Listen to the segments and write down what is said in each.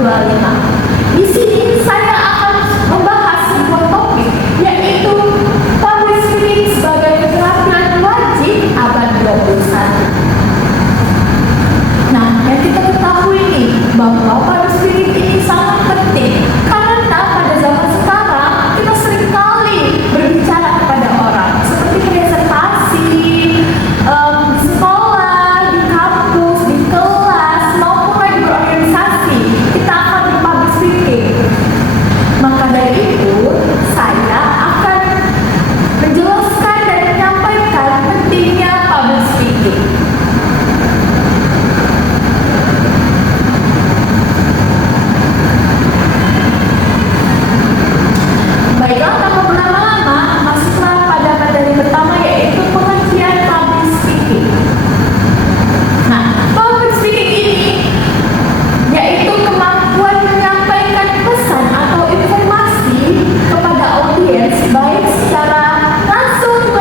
2025. Di sini saya akan membahas sebuah topik, yaitu public speaking sebagai keterampilan wajib abad 21. Nah, yang kita ketahui nih bahwa public speaking ini sangat penting karena pada zaman sekarang kita seringkali berbicara kepada orang seperti presentasi di sekolah, di kampus, di kelas maupun lagi berorganisasi. Kita akan public speaking. Maka dari itu saya akan menjelaskan dan menyampaikan pentingnya public speaking. Baiklah, tanpa berlama-lama, masuklah pada materi pertama, yaitu pengertian public speaking. Nah, public speaking ini yaitu kemampuan menyampaikan pesan atau informasi kepada audiens baik secara langsung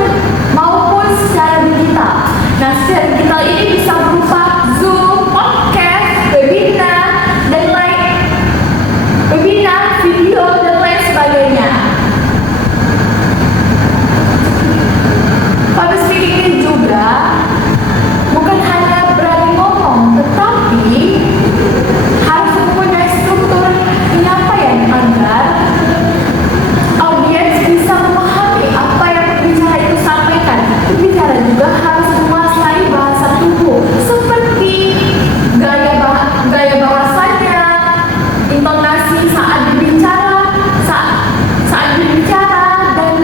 maupun secara digital. Nah, secara digital ini bisa berupa Zoom, podcast, webinar, video, dan lain sebagainya. Public speaking ini juga bukan hanya berani ngomong, tetapi harus mempunyai struktur penyampaian agar audiens bisa memahami apa yang pembicara itu sampaikan. Pembicara juga harus menguasai bahasa tubuh seperti gaya bahasanya, intonasi saat berbicara, dan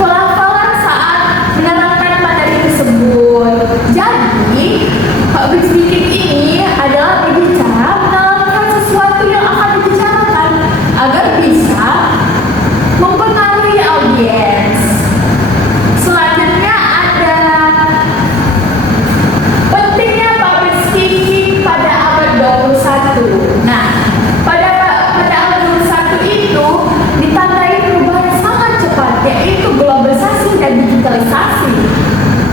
pelafalan saat menerangkan materi tersebut. Jadi, public speaking ini adalah berbicara menerangkan sesuatu yang akan dibicarakan agar bisa mempengaruhi audiens. Selanjutnya ada pentingnya public speaking pada abad 21. Nah, pada abad 21 itu ditandai perubahan sangat cepat, yaitu globalisasi dan digitalisasi,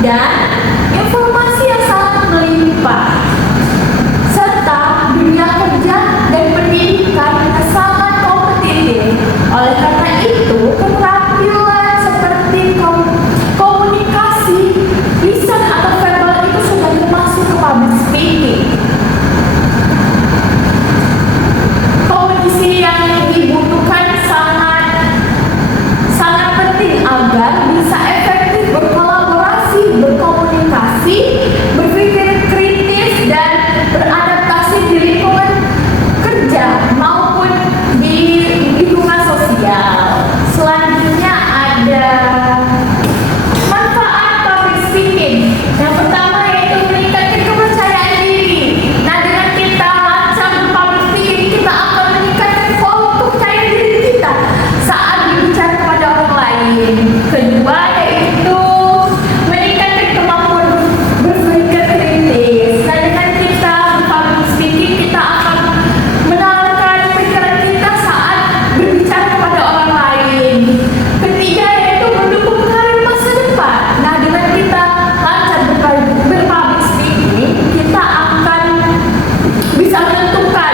dan informasi yang sangat melimpah, serta dunia kerja dan pendidikan yang sangat kompetitif. Oleh karena itu, keterampilan seperti komunikasi, lisan atau verbal itu sudah termasuk ke public speaking. Kondisi yang dibutuhkan sangat penting agar bisa efektif berkolaborasi, berkomunikasi, berpikir kritis, dan beradaptasi di lingkungan kerja maupun di lingkungan sosial. Selanjutnya ada manfaat public speaking. Yang pertama yaitu meningkatkan kepercayaan diri. Nah, dengan kita lancar public speaking, kita akan meningkatkan volume kepercayaan diri kita saat berbicara kepada orang lain. Kedua yaitu meningkatkan kemampuan berpikir kritis. Nah, dengan kita public speaking, kita akan menawarkan pikiran kita saat berbicara kepada orang lain. Ketiga yaitu mendukung karir masa depan. Nah, dengan kita lancar berpublic speaking, kita akan bisa menentukan